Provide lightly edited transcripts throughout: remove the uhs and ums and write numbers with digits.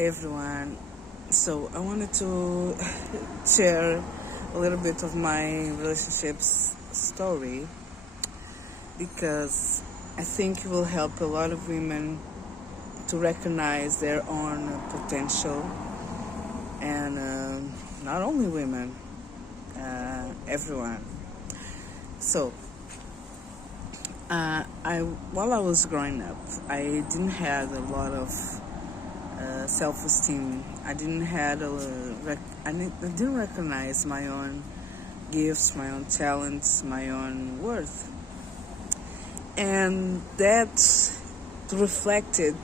Hey everyone. So I wanted to share a little bit of my relationships story because I think it will help a lot of women to recognize their own potential, and not only women, everyone. So while I was growing up, I didn't have a lot of self-esteem. I didn't recognize my own gifts, my own talents, my own worth, and that reflected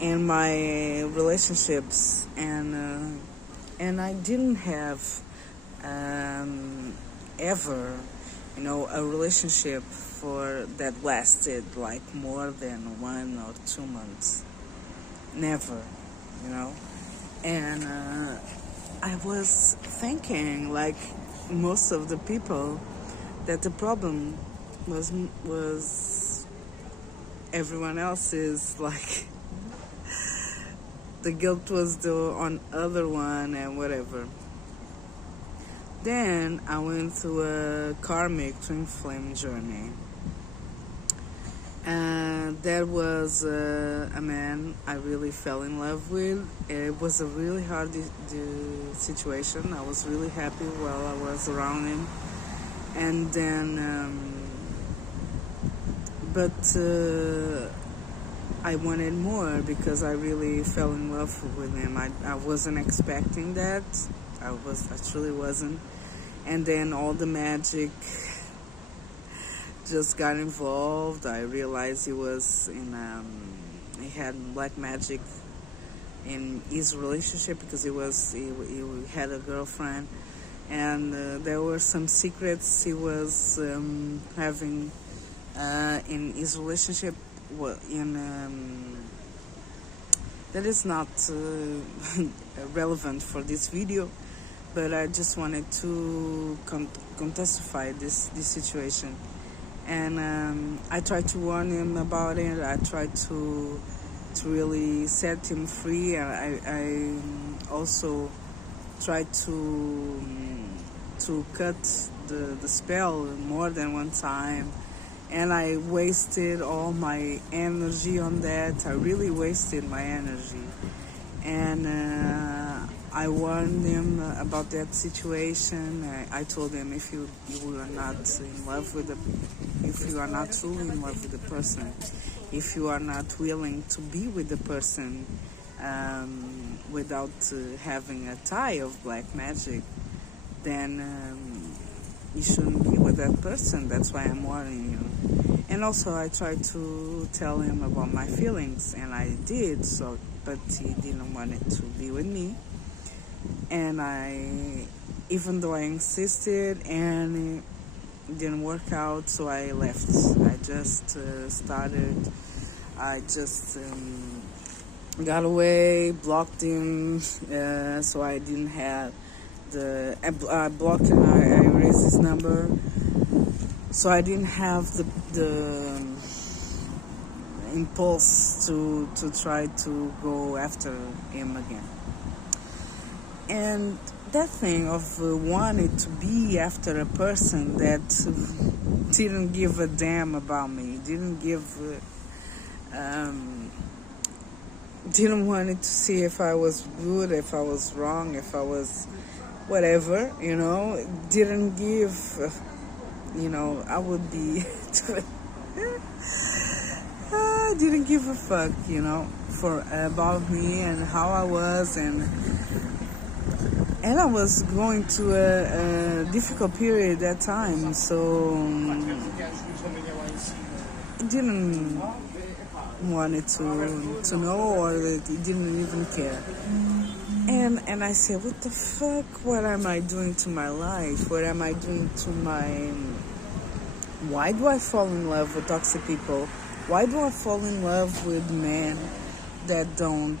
in my relationships, and I didn't have ever, a relationship that lasted like more than 1 or 2 months. Never, and I was thinking, like most of the people, that the problem was everyone else's. Like the guilt was on other one and whatever. Then I went through a karmic twin flame journey. And there was a man I really fell in love with. It was a really hard situation. I was really happy while I was around him. And then, but I wanted more because I really fell in love with him. I wasn't expecting that. I truly wasn't. And then all the magic just got involved. I realized he had black magic in his relationship because he had a girlfriend, and there were some secrets he was having in his relationship. That is not relevant for this video, but I just wanted to contextify this situation. And I tried to warn him about it. I tried to really set him free. And I also tried to cut the spell more than one time. And I wasted all my energy on that. I really wasted my energy. And I warned him about that situation. I told him, if you are not in love with if you are not truly in love with the person, if you are not willing to be with the person without having a tie of black magic, then you shouldn't be with that person. That's why I'm warning you. And also I tried to tell him about my feelings, and I did, but he didn't want it to be with me. And even though I insisted, and it didn't work out, so I left. I just got away, blocked him, so I didn't have I blocked him, I erased his number, so I didn't have the impulse to try to go after him again. And that thing of wanting to be after a person that didn't give a damn about me, didn't want to see if I was good, if I was wrong, if I was whatever, didn't give, I would be, I didn't give a fuck, about me and how I was, and I was going through a difficult period at that time, so I didn't want it to know, or that he didn't even care. And I said, what the fuck? What am I doing to my life? What am I doing to why do I fall in love with toxic people? Why do I fall in love with men that don't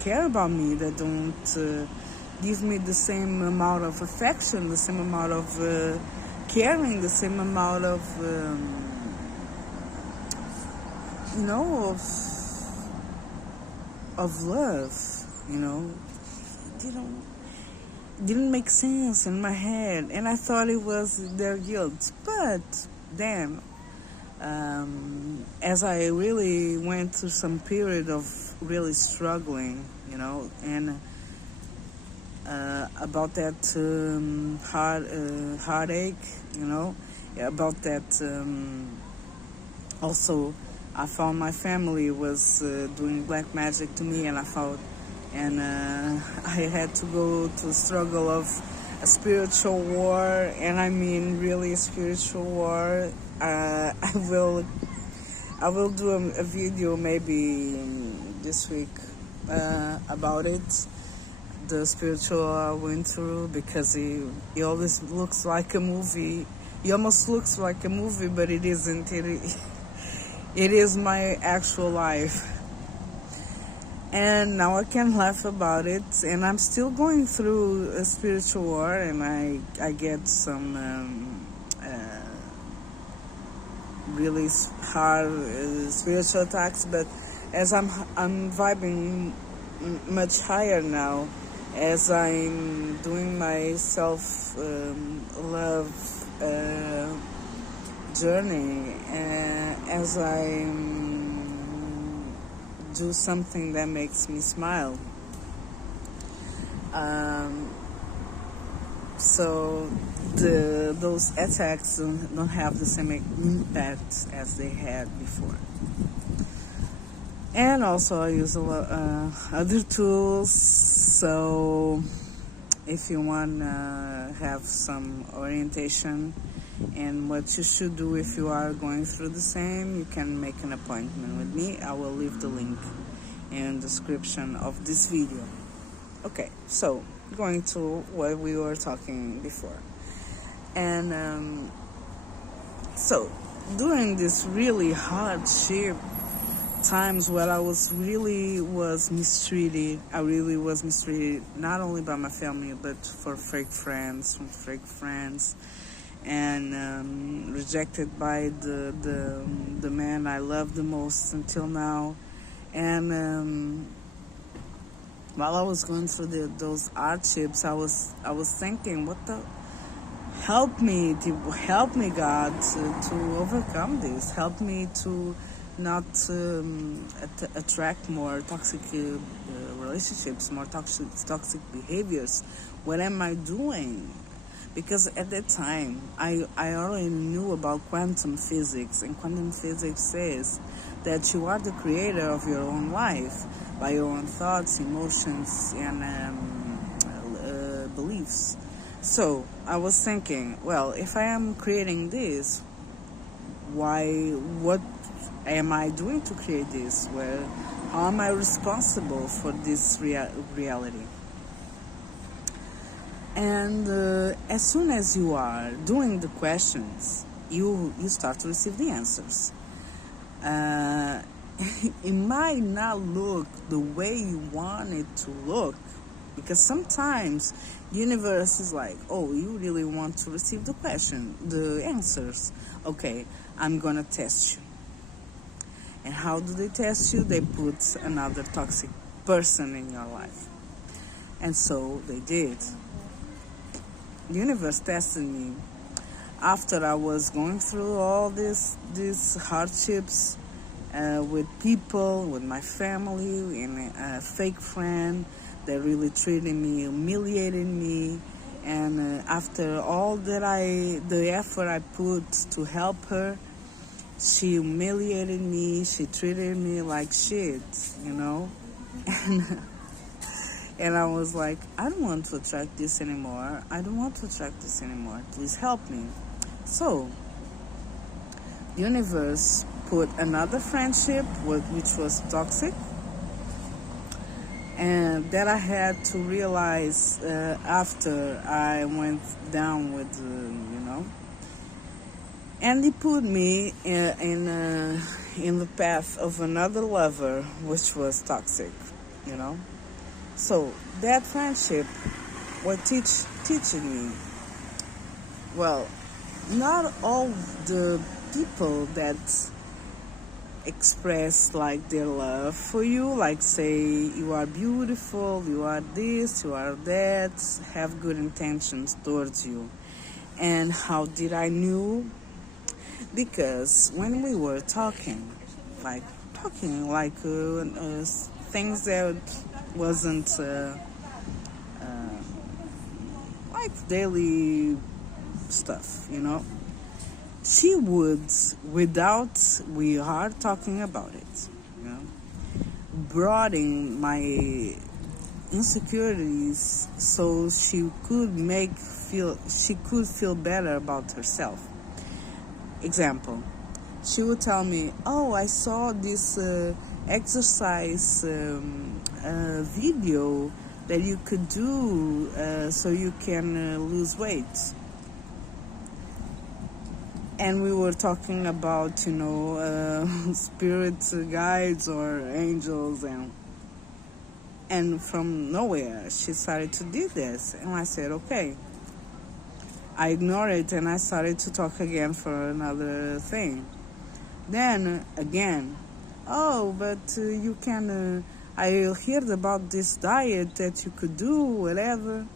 care about me, that don't give me the same amount of affection, the same amount of caring, the same amount of of love, didn't make sense in my head, and I thought it was their guilt. But then, as I really went through some period of really struggling, and about that heartache, about that. Also, I found my family was doing black magic to me, and I had to go to the struggle of a spiritual war, and I mean really a spiritual war. I will do a video maybe this week about it, the spiritual I went through, because it always looks like a movie. It almost looks like a movie, but it isn't. It is my actual life. And now I can laugh about it, and I'm still going through a spiritual war, and I get some really hard spiritual attacks, but as I'm vibing much higher now, as I'm doing my self love journey, as I do something that makes me smile. So those attacks don't have the same impact as they had before. And also I use a lot other tools. So if you want to have some orientation and what you should do if you are going through the same, you can make an appointment with me. I will leave the link in the description of this video. Okay, so going to what we were talking before. And so during this really hardship times where I was mistreated, not only by my family, but from fake friends, and rejected by the man I love the most until now. And while I was going through those hardships, I was thinking, help me God to overcome this. Help me to not attract more toxic relationships, more toxic behaviors. What am I doing? Because at that time, I already knew about quantum physics, and quantum physics says that you are the creator of your own life by your own thoughts, emotions, and beliefs. So I was thinking, well, if I am creating this, what am I doing to create this? Well, how am I responsible for this reality? And as soon as you are doing the questions, you start to receive the answers. It might not look the way you want it to look, because sometimes the universe is like, oh, you really want to receive the answers. Okay, I'm gonna test you. And how do they test you? They put another toxic person in your life. And so they did. The universe tested me after I was going through all these hardships with people, with my family, and a fake friend that really treated me, humiliated me. And after all the effort I put to help her, she humiliated me. She treated me like shit, And I was like, I don't want to attract this anymore. Please help me. So the universe put another friendship which was toxic, and that I had to realize after I went down with, and he put me in the path of another lover, which was toxic, So that friendship was teaching me, well, not all the people that express like their love for you, like say you are beautiful, you are this, you are that, have good intentions towards you. And how did I knew? Because when we were talking like things that wasn't like daily stuff, she would, without we are talking about it, broaden my insecurities so she could feel better about herself. Example, she would tell me, oh, I saw this exercise video that you could do so you can lose weight. And we were talking about, spirit guides or angels, and from nowhere she started to do this. And I said, okay. I ignored it and I started to talk again for another thing. Then again, oh, but you can, I heard about this diet that you could do, whatever.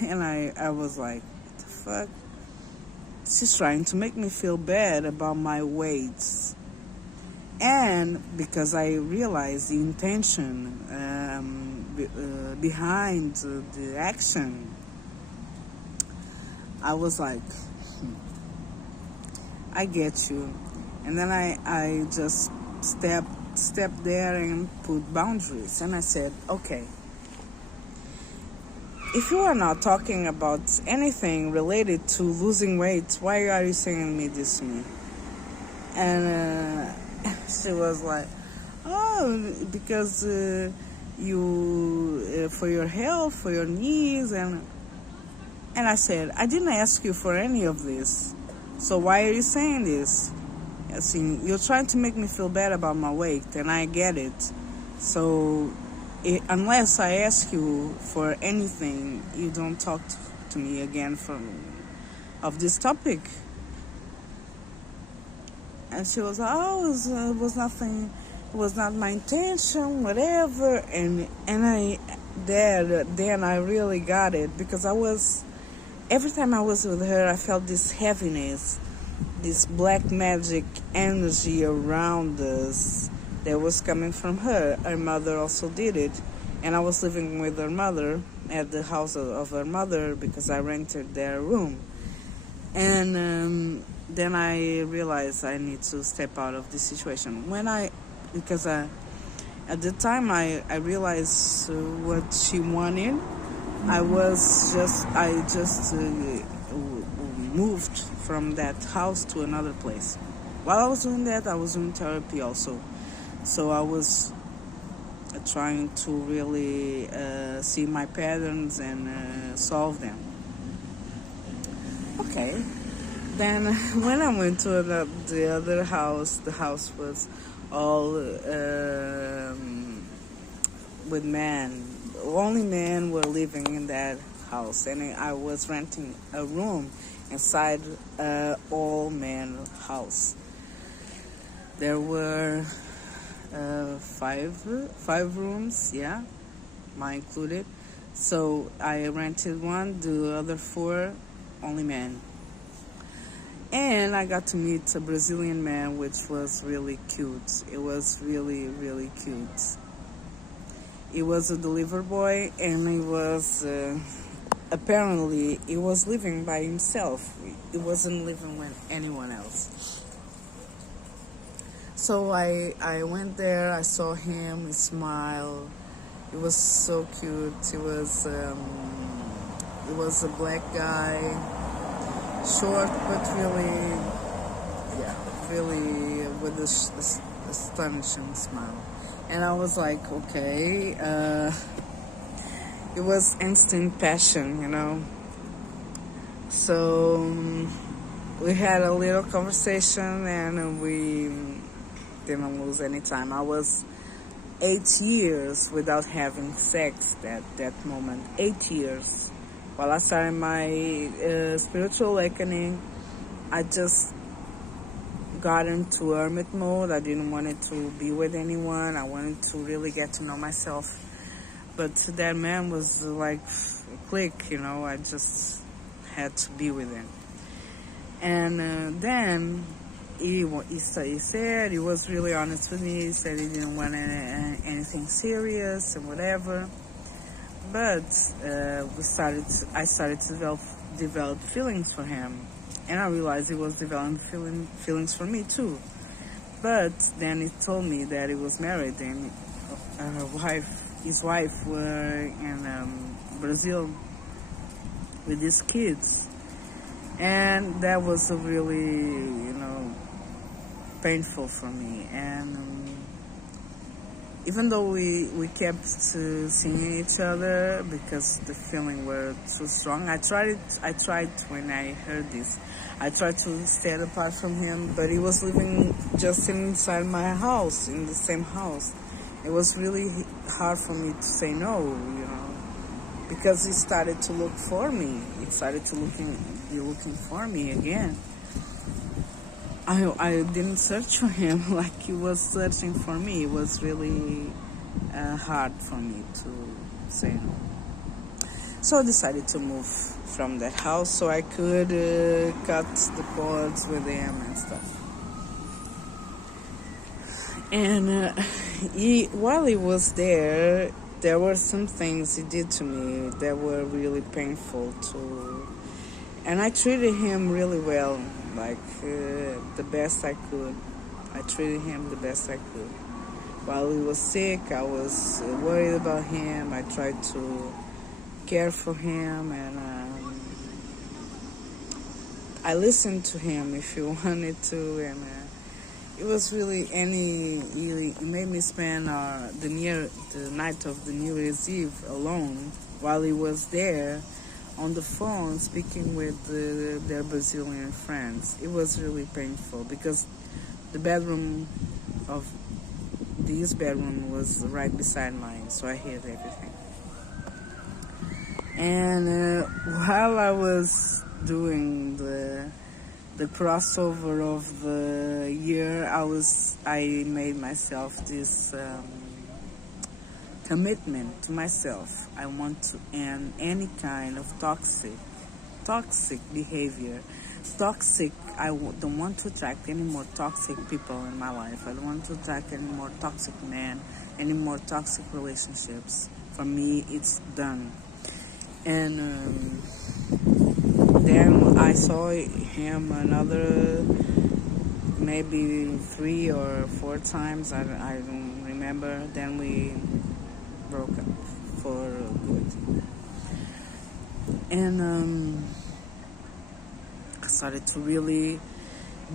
And I was like, what the fuck? She's trying to make me feel bad about my weight. And because I realized the intention behind the action, I was like, I get you. And then I just stepped there and put boundaries. And I said, okay, if you are not talking about anything related to losing weight, why are you saying this to me? And she was like, oh, because you, for your health, for your needs. And I said, I didn't ask you for any of this. So why are you saying this? I see, you're trying to make me feel bad about my weight, and I get it. So unless I ask you for anything, you don't talk to me again of this topic. And she was like, oh, it was nothing, it was not my intention, whatever. And then I really got it, because every time I was with her, I felt this heaviness, this black magic energy around us that was coming from her. Her mother also did it. And I was living with her mother at the house of her mother because I rented their room. And then I realized I need to step out of this situation. Because at the time I realized what she wanted. I just moved from that house to another place. While I was doing that, I was doing therapy also. So I was trying to really see my patterns and solve them. Okay. Then when I went to the other house, the house was all with men. Only men were living in that house, and I was renting a room inside all-man house. There were 5 rooms, yeah, mine included. So I rented one, the other 4 only men. And I got to meet a Brazilian man, which was really cute. It was really, really cute. He was a delivery boy, and he was apparently he was living by himself. He wasn't living with anyone else. So I went there. I saw him. He smiled. He was so cute. He was a black guy, short but really with this astonishing smile. And I was like, okay, it was instant passion, So we had a little conversation, and we didn't lose any time. I was 8 years without having sex at that moment. 8 years. While I started my spiritual awakening, I just got into hermit mode. I didn't want it to be with anyone. I wanted to really get to know myself. But that man was like a click, you know. I just had to be with him. And then he said he was really honest with me. He said he didn't want anything serious and whatever. But I started to develop feelings for him, and I realized he was developing feelings for me too. But then he told me that he was married, and his wife were in Brazil with his kids, and that was a really, painful for me. And even though we kept seeing each other because the feeling were too strong, I tried when I heard this. I tried to stay apart from him, but he was living just inside my house, in the same house. It was really hard for me to say no, because he started to look for me. He started to be looking for me again. I didn't search for him like he was searching for me. It was really hard for me to say no. So I decided to move from that house so I could cut the cords with him and stuff. And while he was there were some things he did to me that were really painful too. And I treated him really well, like the best I could. I treated him the best I could. While he was sick, I was worried about him. I tried to care for him, and I listened to him if he wanted to, and it was really he made me spend the night of the New Year's Eve alone while he was there on the phone speaking with their Brazilian friends. It was really painful because the bedroom of this bedroom was right beside mine, so I heard everything. And while I was doing the crossover of the year, I made myself this commitment to myself. I want to end any kind of toxic behavior. I don't want to attract any more toxic people in my life. I don't want to attract any more toxic men, any more toxic relationships. For me, it's done. And then I saw him another maybe 3 or 4 times. I don't remember. Then we broke up for good. And I started to really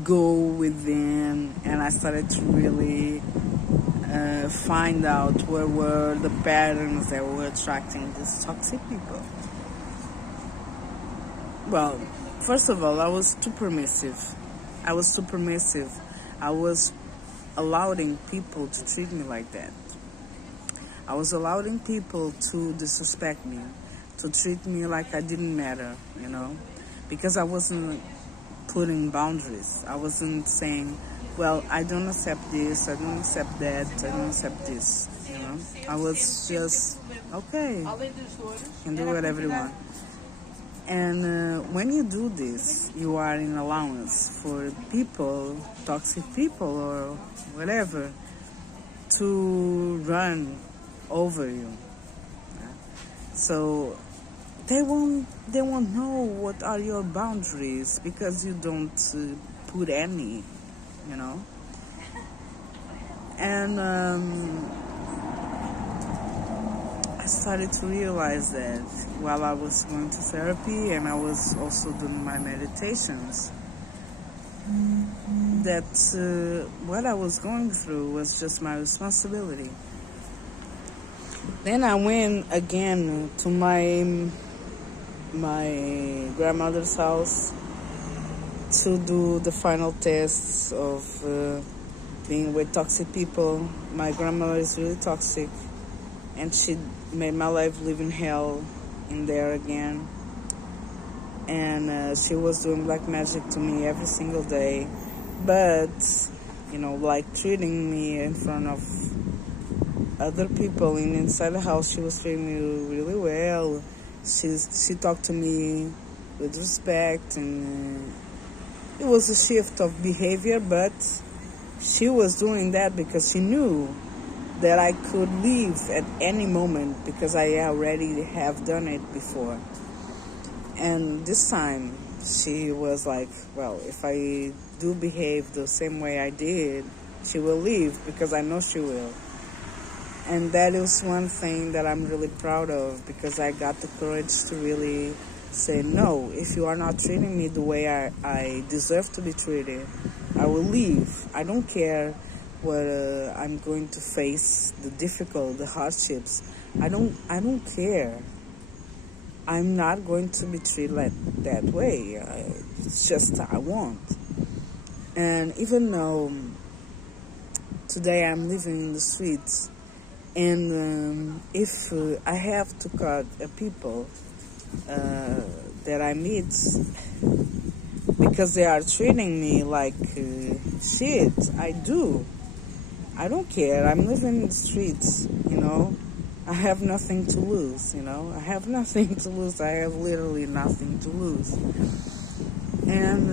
go within, and I started to really find out where were the patterns that were attracting these toxic people. Well, first of all, I was too permissive. I was allowing people to treat me like that. I was allowing people to disrespect me, to treat me like I didn't matter, because I wasn't putting boundaries. I wasn't saying, well, I don't accept this, I don't accept that, I don't accept this, I was just, okay, can do whatever you want. And when you do this, you are in allowance for people, toxic people or whatever, to run over you. So they won't know what are your boundaries because you don't put any, And I started to realize that while I was going to therapy and I was also doing my meditations, that what I was going through was just my responsibility. Then I went again to my grandmother's house to do the final tests of being with toxic people. My grandmother is really toxic, and she made my life live in hell in there again. And she was doing black magic to me every single day. but like treating me in front of other people and inside the house, she was treating me really well. She talked to me with respect, and it was a shift of behavior, but she was doing that because she knew that I could leave at any moment because I already have done it before. And this time she was like, well, if I do behave the same way I did, she will leave because I know she will. And that is one thing that I'm really proud of, because I got the courage to really say, no, if you are not treating me the way I deserve to be treated, I will leave. I don't care what I'm going to face, the hardships. I don't care. I'm not going to be treated that way. It's just I won't. And even though today I'm living in the streets, and if I have to cut people that I meet because they are treating me like shit, I do. I don't care. I'm living in the streets, I have nothing to lose, I have nothing to lose. I have literally nothing to lose. And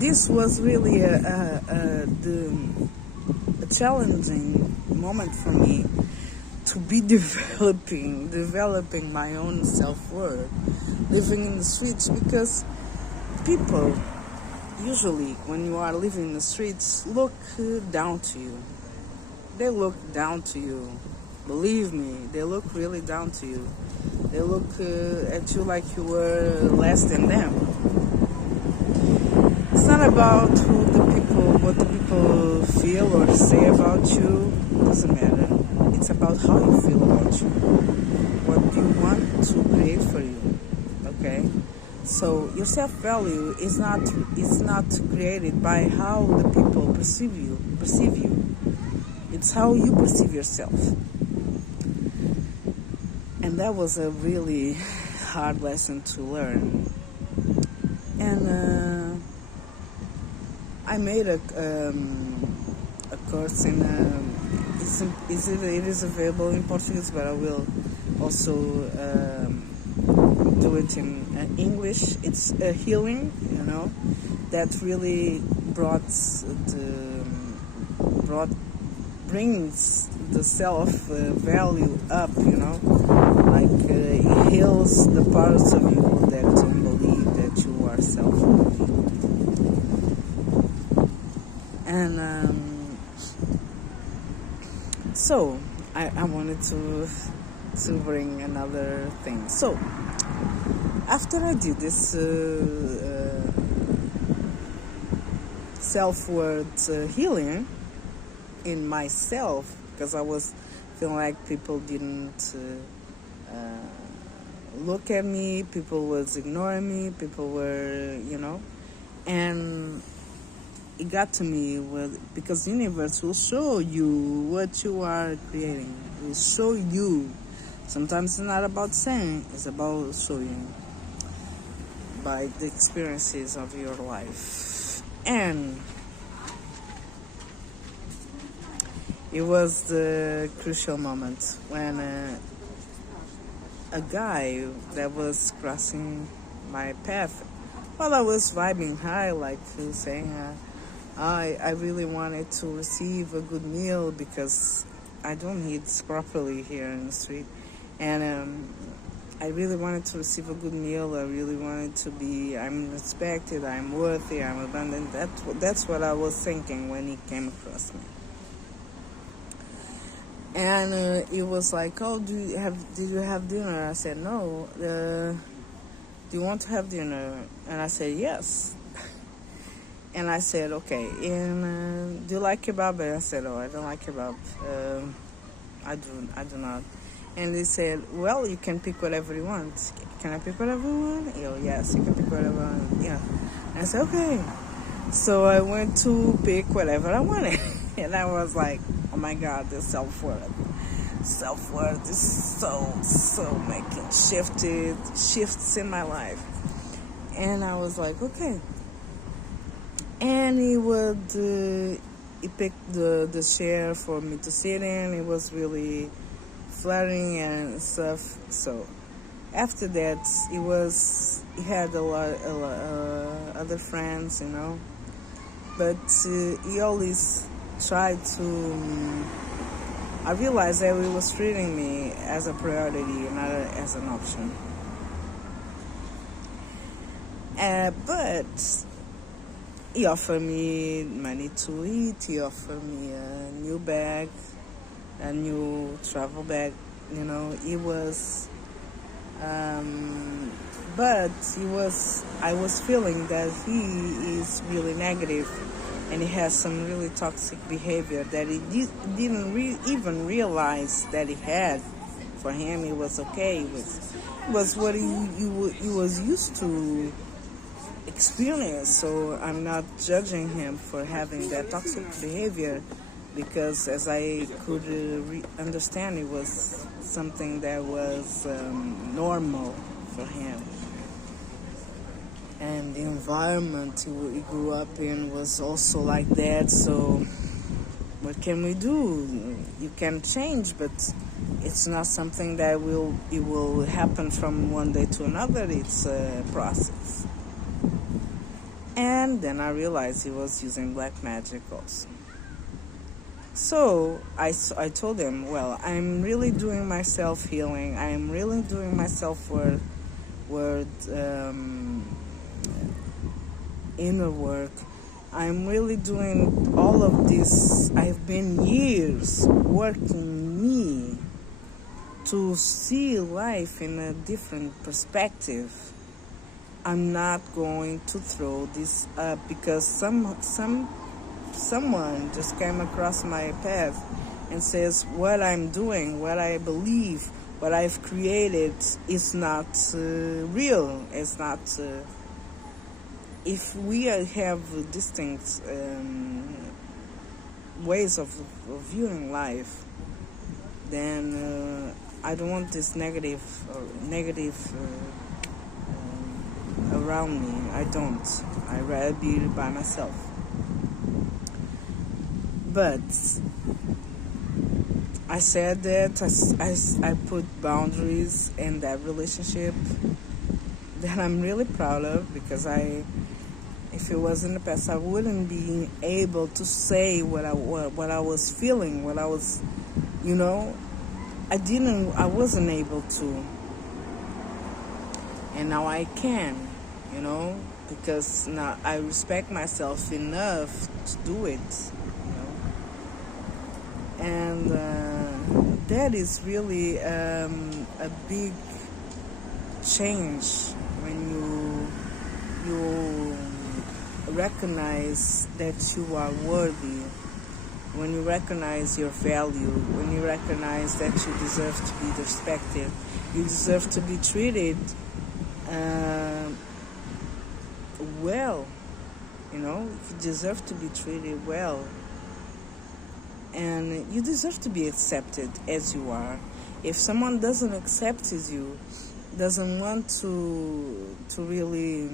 this was really a challenging moment for me, to be developing my own self-worth, living in the streets, because people usually, when you are living in the streets, look down to you. They look down to you. Believe me, they look really down to you. They look at you like you were less than them. It's not about what the people feel or say about you. It doesn't matter. It's about how you feel about you. What you want to create for you. Okay? So your self-value is not created by how the people perceive you. It's how you perceive yourself. And that was a really hard lesson to learn. And I made a course in it is available in Portuguese, but I will also do it in English. It's a healing, that really brings the self value up, like it heals the parts of you that don't believe that you are self-worthy. And so I wanted to bring another thing. So after I did this self-worth healing in myself, because I was feeling like people didn't look at me, people was ignoring me, people were, and it got to me because the universe will show you what you are creating. It will show you. Sometimes it's not about saying, it's about showing by the experiences of your life. And it was the crucial moment when a guy that was crossing my path while I was vibing high, like saying, I really wanted to receive a good meal because I don't eat properly here in the street. And I really wanted to receive a good meal. I really wanted to be, I'm respected, I'm worthy, I'm abundant. That's what I was thinking when he came across me. And it was like, oh, did you have dinner? I said, no. Do you want to have dinner? And I said, yes. And I said, okay. And do you like kebab? And I said, oh, I don't like kebab. I do not. And they said, well, you can pick whatever you want. Can I pick whatever you want? Oh, yes, you can pick whatever I want. Yeah. And I said, okay. So I went to pick whatever I wanted. And I was like, oh my God, the self-worth. Self-worth is so making shifts in my life. And I was like, okay. And he picked the chair for me to sit in. It was really flattering and stuff. So after that, he had a lot other friends, but he always tried to. I realized that he was treating me as a priority, not as an option. But he offered me money to eat. He offered me a new bag, a new travel bag. He was, but I was feeling that he is really negative, and he has some really toxic behavior that he didn't even realize that he had. For him, it was okay. It was what he was used to experience. So I'm not judging him for having that toxic behavior, because as I could understand, it was something that was normal for him. And the environment he grew up in was also like that. So what can we do? You can change, but it's not something that will happen from one day to another. It's a process. And then I realized he was using black magic also. So I told him, well, I'm really doing my self-healing. I'm really doing my self-worth, inner work. I'm really doing all of this. I've been years working me to see life in a different perspective. I'm not going to throw this up because someone just came across my path and says what I'm doing, what I believe, what I've created is not real. It's not. If we have distinct ways of viewing life, then I don't want this negative around me. I don't. I'd rather be by myself. But I said that I put boundaries in that relationship that I'm really proud of, because if it was in the past, I wouldn't be able to say what I was feeling, what I was, I wasn't able to. And now I can, because now I respect myself enough to do it, And that is really a big change when you recognize that you are worthy, when you recognize your value, when you recognize that you deserve to be respected, you deserve to be treated well, you deserve to be treated well, and you deserve to be accepted as you are. If someone doesn't accept you, doesn't want to really,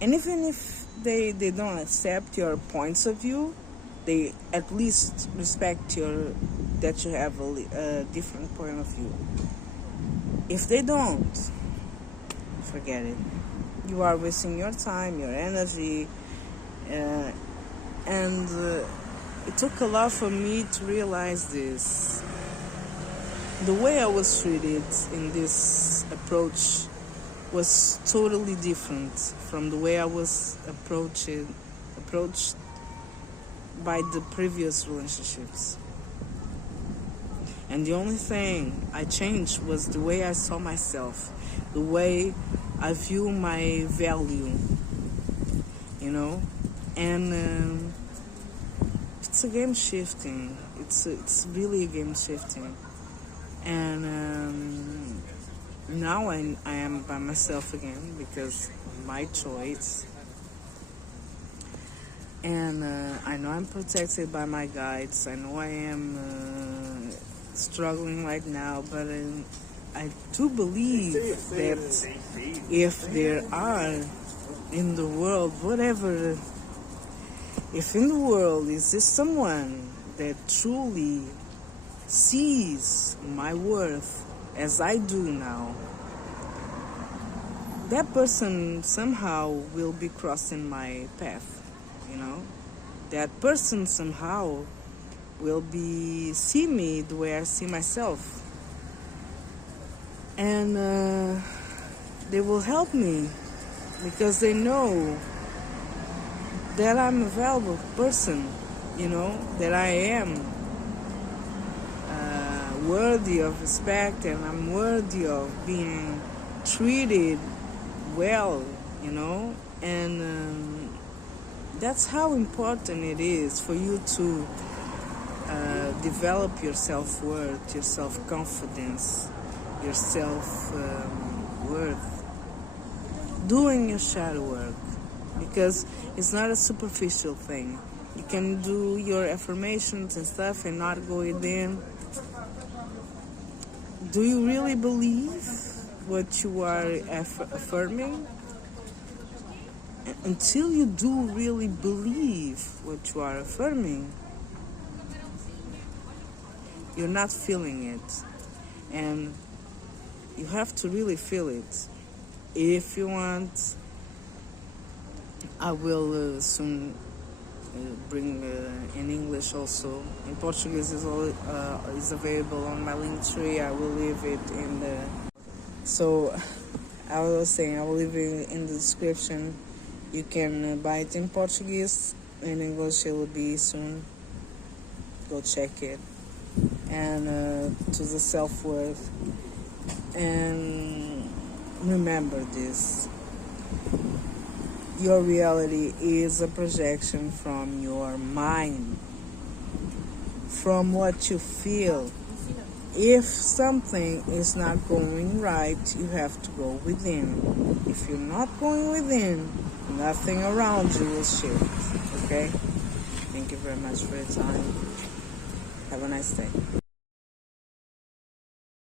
and even if they don't accept your points of view, they at least respect that you have a different point of view. If they don't, forget it. You are wasting your time, your energy, and it took a lot for me to realize this. The way I was treated in this approach was totally different from the way I was approached by the previous relationships. And the only thing I changed was the way I saw myself, the way I view my value, and it's a game shifting. It's really a game shifting, and now I am by myself again because of my choice, and I know I'm protected by my guides. I know I am struggling right now, but I do believe that if there are in the world, whatever, if in the world exists someone that truly sees my worth as I do now, that person somehow will be crossing my path, you know? That person somehow will be see me the way I see myself. And they will help me because they know that I'm a valuable person, you know, that I am worthy of respect and I'm worthy of being treated well, you know. And that's how important it is for you to develop your self-worth, your self-confidence, your self-worth, doing your shadow work, because it's not a superficial thing. You can do your affirmations and stuff and not go within. Do you really believe what you are affirming? Until you do really believe what you are affirming, you're not feeling it. And you have to really feel it. If you want, I will soon bring in English also. In Portuguese is available on my link tree. I will leave it in the... So I was saying I will leave it in the description. You can buy it in Portuguese. In English it will be soon. Go check it. And to the self-worth. And remember this. Your reality is a projection from your mind, from what you feel. If something is not going right, you have to go within. If you're not going within, nothing around you will shift. Okay? Thank you very much for your time. Have a nice day.